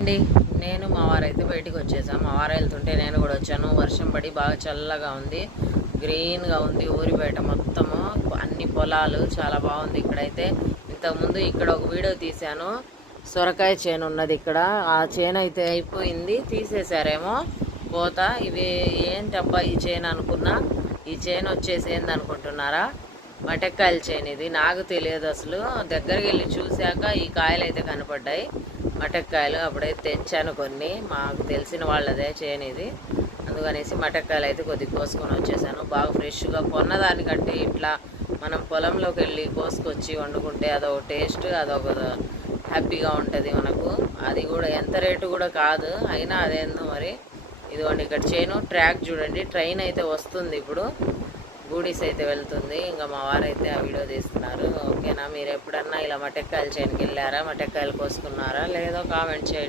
అండి నేను మా వారైతే బయటికి వచ్చేసాం. మా వారు వెళ్తుంటే నేను కూడా వచ్చాను. వర్షం పడి బాగా చల్లగా ఉంది, గ్రీన్గా ఉంది ఊరి బయట మొత్తము, అన్ని పొలాలు చాలా బాగుంది. ఇక్కడైతే ఇంతకుముందు ఇక్కడ ఒక వీడియో తీశాను, సొరకాయ చేను ఉన్నది ఇక్కడ. ఆ చేను అయితే అయిపోయింది, తీసేశారేమో పోత. ఇవి ఏంటబ్బా ఈ చేను అనుకున్నా, ఈ చేను వచ్చేసి ఏందనుకుంటున్నారా, మటక్కాయల చేను. ఇది నాకు తెలియదు అసలు, దగ్గరికి వెళ్ళి చూశాక ఈ కాయలు అయితే కనపడ్డాయి, మటక్కాయలు. అప్పుడైతే తెంచాను కొన్ని, మాకు తెలిసిన వాళ్ళదే చేను ఇది, అందుకనేసి మటక్కాయలు అయితే కొద్దిగా కోసుకొని వచ్చేసాను. బాగా ఫ్రెష్గా కొన్నదానికంటే ఇట్లా మనం పొలంలోకి వెళ్ళి కోసుకొచ్చి వండుకుంటే అదొక టేస్ట్, అదొక హ్యాపీగా ఉంటుంది మనకు. అది కూడా ఎంత రేటు కూడా కాదు, అయినా అదేందో మరి. ఇదిగోండి ఇక్కడ చేను, ట్రాక్ చూడండి, ట్రైన్ అయితే వస్తుంది ఇప్పుడు, గూడీస్ అయితే వెళ్తుంది. ఇంకా మా వారైతే ఆ వీడియో తీస్తున్నారు. ఓకేనా, మీరు ఎప్పుడన్నా ఇలా మటక్కాయలు చేనుకి వెళ్ళారా, మటక్కాయలు కోసుకున్నారా లేదో కామెంట్ చేయండి.